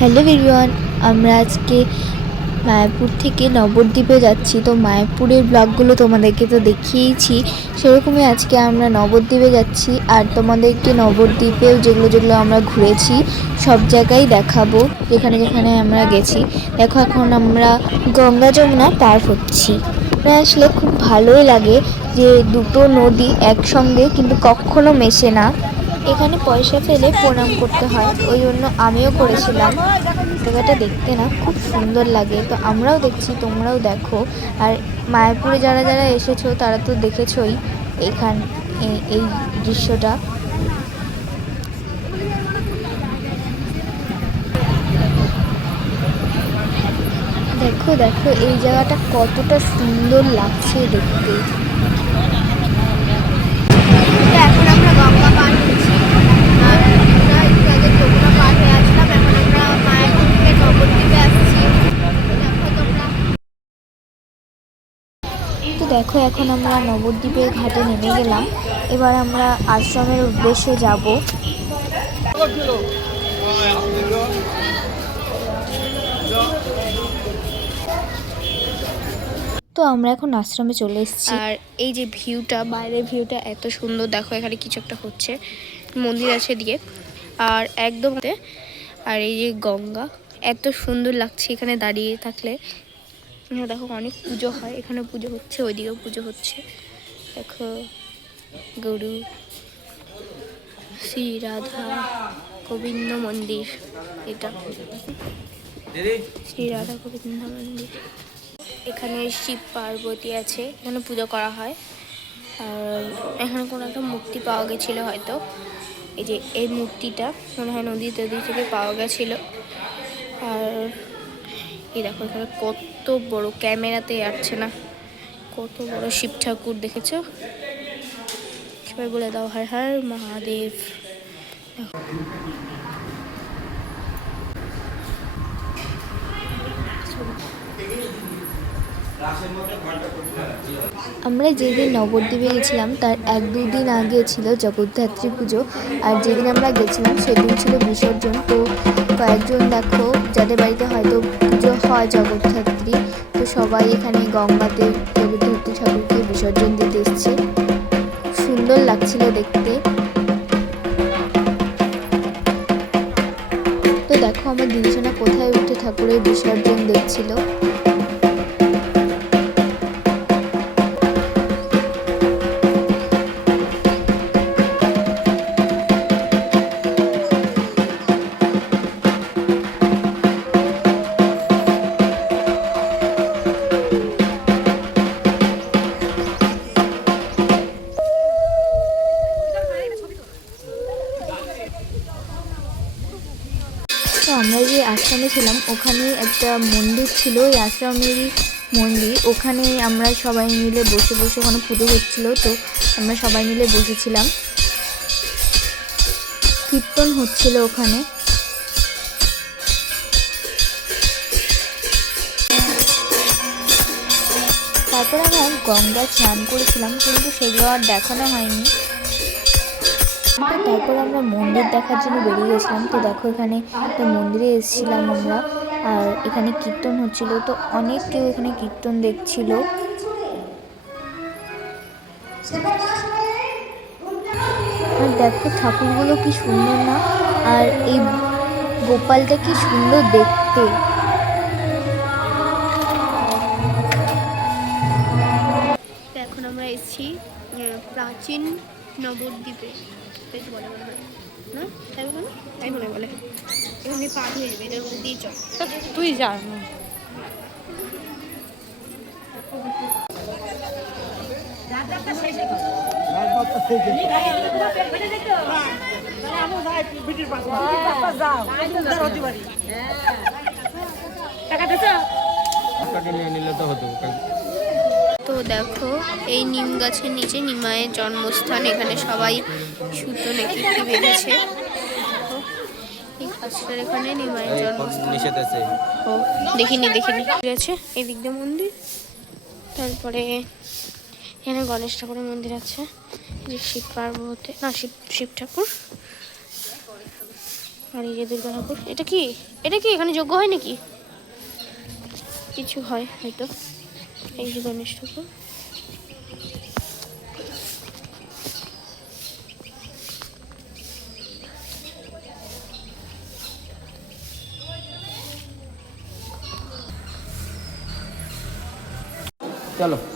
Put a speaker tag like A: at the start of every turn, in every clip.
A: Hello everyone, আমরা আজকে মায়াপুর থেকে নবদ্বীপে যাচ্ছি। তো মায়াপুরের ব্লগগুলো তোমাদেরকে তো দেখিয়েইছি। সেরকমই আজকে আমরা নবদ্বীপে যাচ্ছি আর তোমাদেরকে নবদ্বীপেও যেগুলো যেগুলো আমরা ঘুরেছি, সব জায়গায় দেখাবো, যেখানে যেখানে আমরা গেছি। দেখো, এখন আমরা গঙ্গা যমুনা পার হচ্ছি। আসলে খুব ভালোই লাগে যে দুটো নদী একসঙ্গে, কিন্তু কখনো মেশে না। এখানে পয়সা ফেলে প্রণাম করতে হয়। ওই জন্য আমিও করেছিলাম। জায়গাটা দেখতে না খুব সুন্দর লাগে। তো আমরাও দেখছি, তোমরাও দেখো। আর মায়াপুরে যারা যারা এসেছ, তারা তো দেখেছোই এখান এই দৃশ্যটা। দেখো দেখো, এই জায়গাটা কতটা সুন্দর লাগছে দেখতে এখন আমরা গঙ্গা পার হচ্ছি আর আমরা একটু আগে যমুনা পার হয়ে আসলাম এখন আমরা মায়াপুর থেকে নবদ্বীপে আসছি দেখো তোমরা তো দেখো, এখন আমরা নবদ্বীপের ঘাটে নেমে গেলাম। এবার আমরা আশ্রমের উদ্দেশ্যে যাব। তো আমরা এখন আশ্রমে চলে এসেছি।
B: আর এই যে ভিউটা, বাইরের ভিউটা এত সুন্দর। দেখো, এখানে কিছু একটা হচ্ছে। মন্দির আছে দিয়ে আর একদম আর এই যে গঙ্গা। এত সুন্দর লাগছে এখানে দাঁড়িয়ে থাকলে। দেখো অনেক পুজো হয়। এখানে পুজো হচ্ছে, ওইদিকেও পুজো হচ্ছে। দেখো, গরু, শ্রী রাধা গোবিন্দ মন্দির, এটা। শ্রী রাধা গোবিন্দ মন্দির। এখানে শিব পার্বতী আছে, এখানে পুজো করা হয়। আর এখানে কোনো একটা মূর্তি পাওয়া গেছিল হয়তো। এই যে, এই মূর্তিটা মনে হয় নদী টদী থেকে পাওয়া গেছিল। আর এই দেখো, এখানে কত বড় ক্যামেরাতে আসছে না। কত বড় শিব ঠাকুর দেখেছ? সবাই বলে দাও হায় হায় মহাদেব।
A: আমরা যেদিন নবদ্বীপে গেছিলাম, তার এক দুদিন আগে ছিল জগদ্ধাত্রী পুজো। আর যেদিন আমরা গেছিলাম, সেদিন ছিল বিসর্জন। তো কয়েকজন দেখো, যাদের বাড়িতে হয়তো পুজো হয় জগদ্ধাত্রী, তো সবাই এখানে গঙ্গাতে জগদ্ধাত্রী ঠাকুরকে বিসর্জন দিতে এসছে। সুন্দর লাগছিল দেখতে। তো দেখো, আমার দিদিসোনা কোথায় উঠে ঠাকুরের বিসর্জন দেখছিল। একটা মন্দির ছিল ওই আশ্রমেরই মন্দির। ওখানে আমরা সবাই মিলে বসে বসে, ওখানে পুজো হচ্ছিল, তো আমরা সবাই মিলে বসেছিলাম। কীর্তন হচ্ছিল ওখানে। তারপর আমরা গঙ্গা স্নান করেছিলাম, কিন্তু সেগুলো আর দেখানো হয়নি। তারপর আমরা মন্দির দেখার জন্য বেরিয়ে গেছিলাম। তো দেখো এখানে মন্দিরে এসেছিলাম আমরা। আর এখানে কীর্তন হচ্ছিল, তো অনেক কেউ এখানে কীর্তন দেখছিল। আর দেখো ঠাকুরগুলো কি সুন্দর না? আর এই গোপালটা কি সুন্দর দেখতে।
B: এখন আমরা এসেছি প্রাচীন নবদ্বীপে। বেশ বলে মনে না? তাই বলে? তাই মনে বলে। এখানে পা ধুয়ে এটার মধ্যে দিয়ে চল।
C: তুই জান
D: টাকাটা নিয়ে নিলে তো
B: দেখো এই নিম গাছের নিচে নিমায়ের জন্মস্থান এখানে সবাই সুতো নাকি বেঁধেছে। এখানে নিমায়ের জন্মস্থান
D: নিষেধ আছে।
B: ও দেখিনি দেখিনি। ঠিক আছে এই দিয়ে মন্দির। তারপরে এখানে গণেশ ঠাকুরের মন্দির আছে যে শিব পার্বতী না শিব শিব ঠাকুর। আর এই যে দুর্গা ঠাকুর। এটা কি? এটা কি এখানে যোগ্য হয় নাকি? কিছু হয় হয়তো। এই যে গণেশ ঠাকুর।
D: চলো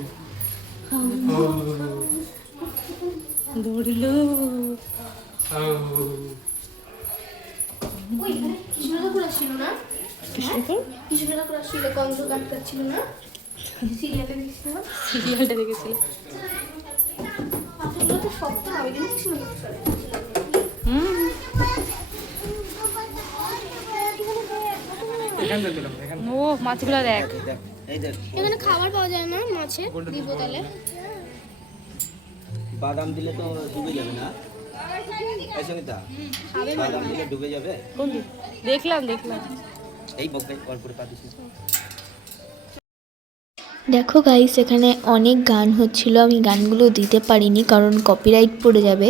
C: ও মাছগুলো দেখ
B: এখানে খাবার পাওয়া যায় না মাছের দিব তাহলে।
E: বাদাম দিলে তো ডুবে যাবে না? বাদাম দিলে ডুবে যাবে?
C: দেখলাম দেখলাম।
E: এই বকে অল্প পাতিস
A: দেখো গাইস এখানে অনেক গান হচ্ছিল আমি গানগুলো দিতে পারিনি কারণ কপিরাইট পড়ে যাবে।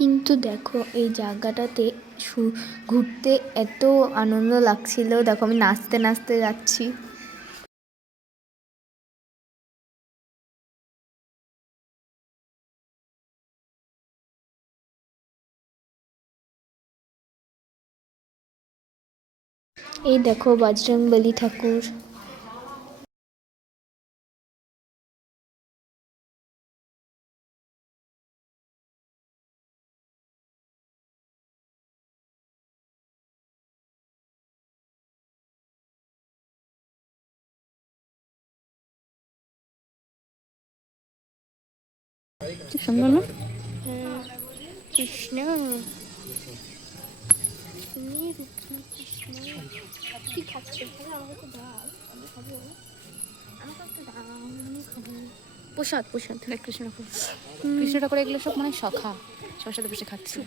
A: কিন্তু দেখো, এই জায়গাটাতে ঘুরতে এত আনন্দ লাগছিল। দেখো, আমি নাচতে নাচতে যাচ্ছি। এই দেখো, বজরংবলী ঠাকুর।
C: কি সুন্দর না?
B: কৃষ্ণ। কি খাচ্ছে? প্রসাদ প্রসাদ।
C: দেখ কৃষ্ণ ঠাকুর কৃষ্ণ ঠাকুর এগুলো সব মানে সখা। সবার সাথে বসে খাচ্ছি।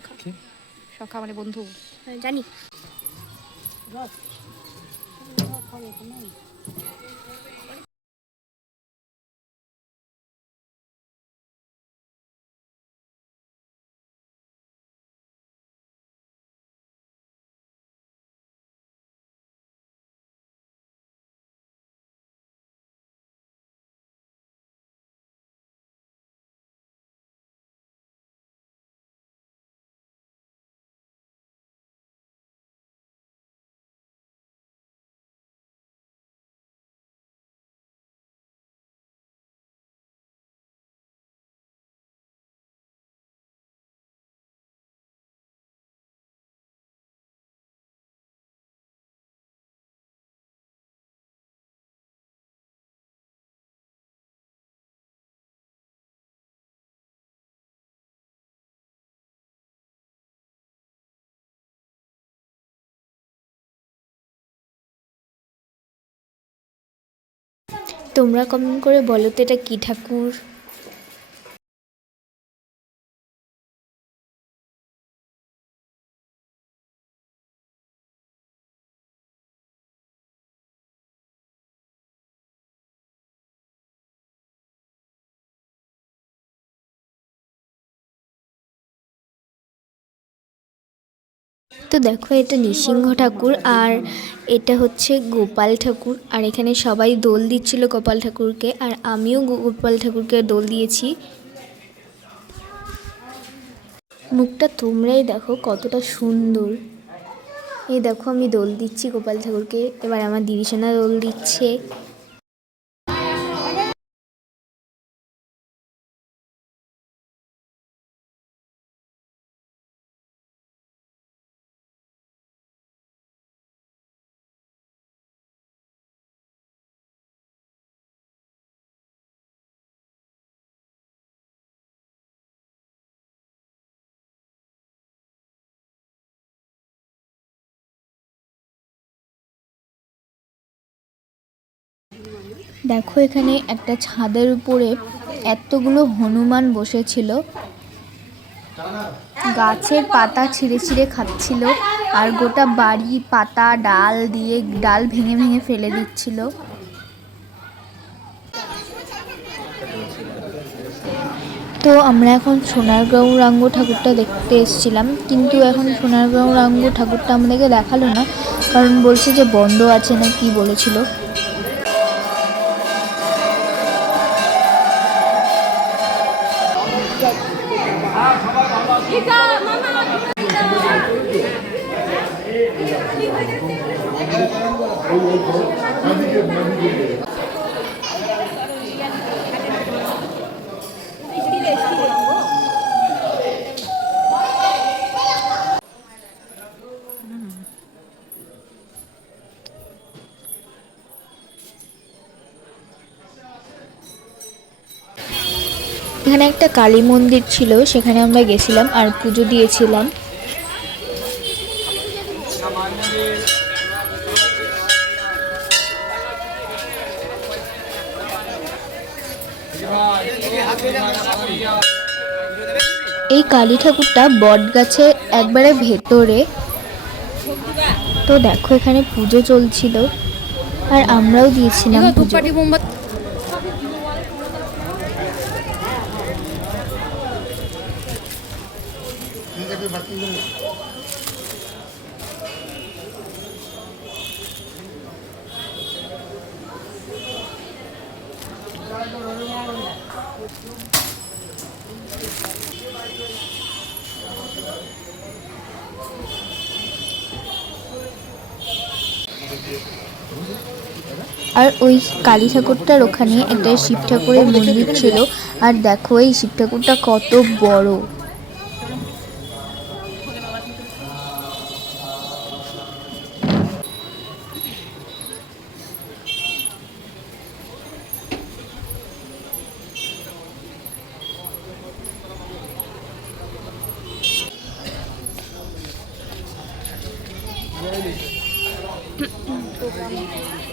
C: সখা। মানে বন্ধু।
B: হ্যাঁ, জানি।
A: তোমরা কমেন্ট করে বলো তো এটা কী ঠাকুর? তো দেখো, এটা নৃসিংহ ঠাকুর আর এটা হচ্ছে গোপাল ঠাকুর। আর এখানে সবাই দোল দিচ্ছিল গোপাল ঠাকুরকে, আর আমিও গোপাল ঠাকুরকে দোল দিয়েছি। মুখটা তোমরাই দেখো কতটা সুন্দর। এই দেখো আমি দোল দিচ্ছি গোপাল ঠাকুরকে, এবার আমার দিদিসোনা দোল দিচ্ছে। দেখো এখানে একটা ছাদের উপরে এতগুলো হনুমান বসেছিল। গাছের পাতা ছিঁড়ে ছিঁড়ে খাচ্ছিল আর গোটা বাড়ি পাতা, ডাল দিয়ে ডাল ভেঙে ভেঙে ফেলে দিচ্ছিল। তো আমরা এখন সোনার গৌরাঙ্গ ঠাকুরটা দেখতে এসেছিলাম, কিন্তু এখন সোনার গৌরাঙ্গ ঠাকুরটা আমাদেরকে দেখাল না, কারণ বলছে যে বন্ধ আছে না কি বলেছিল। এখানে একটা কালী মন্দির ছিল সেখানে আমরা গেছিলাম আর পুজো দিয়েছিলাম। এই কালী ঠাকুরটা বট গাছে একবারে ভেতরে। তো দেখো এখানে পুজো চলছিল আর আমরাও দিয়েছিলাম পুজো। আর ওই কালী ঠাকুরটার ওখানে একটা শিব ঠাকুরের মন্দির ছিল। আর দেখো, এই শিব ঠাকুরটা কত বড়।
C: এই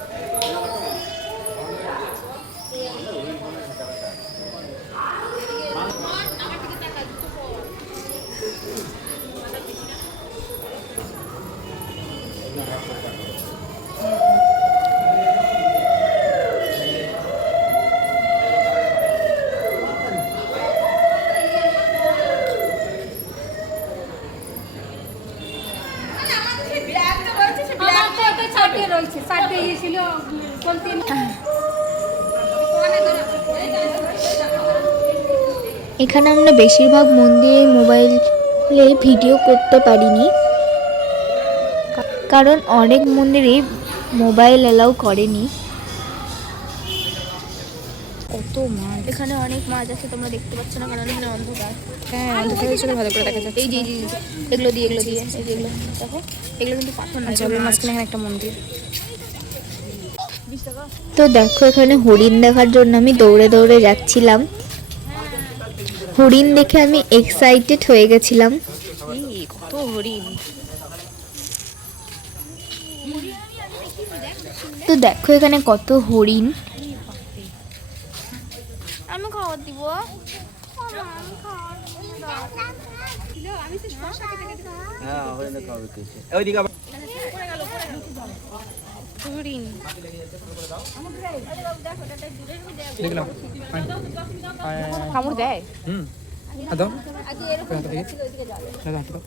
A: এখানে আমরা বেশিরভাগ মন্দিরে মোবাইলে ভিডিও করতে পারিনি। কারণ অনেক মন্দিরে মোবাইল অ্যালাউ করেনি।
C: কত মাছ।
B: এখানে অনেক মাছ আছে তোমরা দেখতে পাচ্ছ না কারণ এখানে অন্ধকার।
C: হ্যাঁ অন্ধকারের জন্য ভালো করে দেখা যাচ্ছে।
B: এই যে এই যে, এগুলো দিয়ে এগুলো দিয়ে এই যে এগুলো। দেখো এগুলো কিন্তু পাথর না
C: জলের মাঝখানে এখানে একটা মন্দির।
A: তো দেখো এখানে হরিণ দেখার জন্য আমি দৌড়ে দৌড়ে যাচ্ছিলাম। হরিণ দেখে আমি এক্সাইটেড হয়ে গেছিলাম।
C: কত হরিণ।
A: তো দেখো এখানে কত হরিণ।
B: আমি খাবার দিব।
E: হ্যাঁ
C: কামড় দেয়?
D: হুম। দাও। হাঁটি দাও।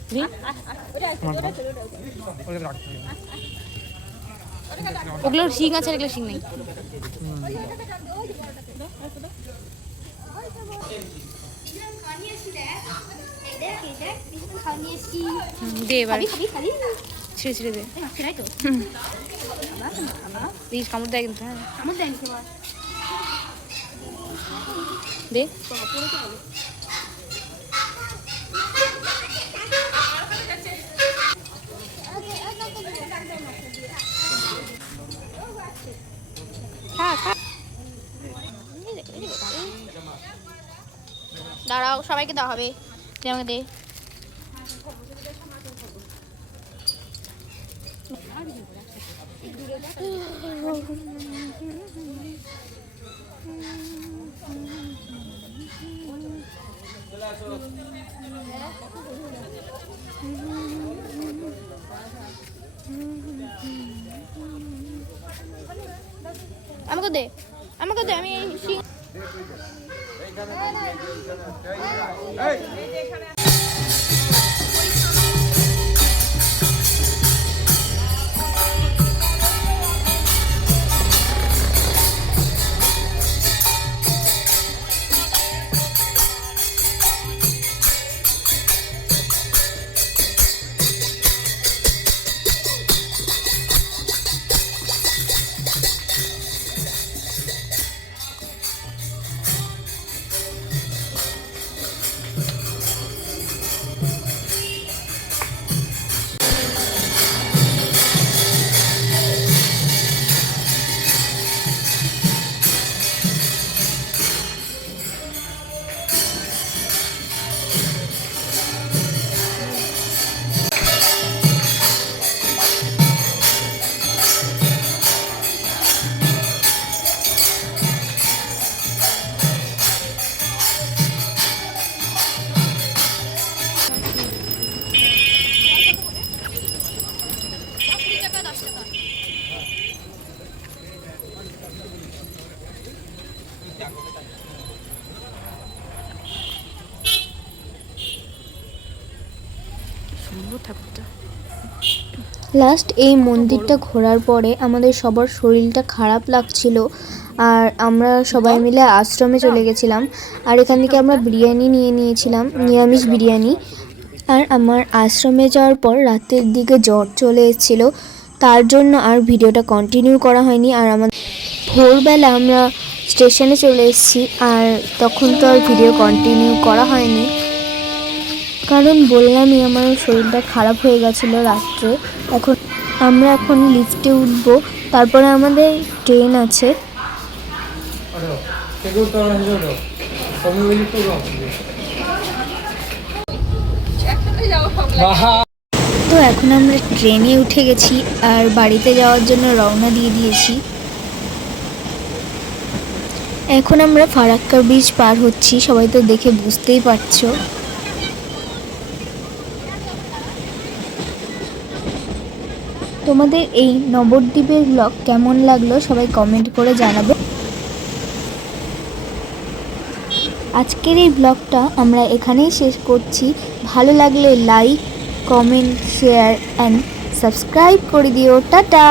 C: ওগুলোর শিং আছে আর এগুলো শিং নেই। হুম, দে এবার। ছেড়ে প্লিজ কামড় দেয় কিন্তু হ্যাঁ।
B: দাঁড়াও। সবাইকে দেওয়া হবে। আমাকে দে। আমাকে দে আমাকে দে আমি এই
A: এই মন্দিরটা ঘোরার পরে আমাদের সবার শরীরটা খারাপ লাগছিল আর আমরা সবাই মিলে আশ্রমে চলে গেছিলাম। আর এখান থেকে আমরা বিরিয়ানি নিয়ে নিয়েছিলাম, নিরামিষ বিরিয়ানি। আর আমার আশ্রমে যাওয়ার পর রাতের দিকে জ্বর চলে এসেছিল। তার জন্য আর ভিডিওটা কন্টিনিউ করা হয়নি। আর আমাদের ভোরবেলা আমরা স্টেশনে চলে এসেছি আর তখন তো আর ভিডিও কন্টিনিউ করা হয়নি। কারণ বললামই আমার শরীরটা খারাপ হয়ে গেছিল রাত্রে। এখন আমরা এখন লিফটে উঠবো। তারপরে আমাদের ট্রেন আছে। তো এখন আমরা ট্রেনে উঠে গেছি আর বাড়িতে যাওয়ার জন্য রওনা দিয়ে দিয়েছি। এখন আমরা ফারাক্কা ব্রিজ পার হচ্ছি। সবাই তো দেখে বুঝতেই পারছ। তোমাদের এই নবদ্বীপের ব্লগ কেমন লাগল সবাই কমেন্ট করে জানাবে। আজকের এই ব্লগটা আমরা এখানেই শেষ করছি। ভালো লাগলে like comment share and subscribe করে দিও। টাটা!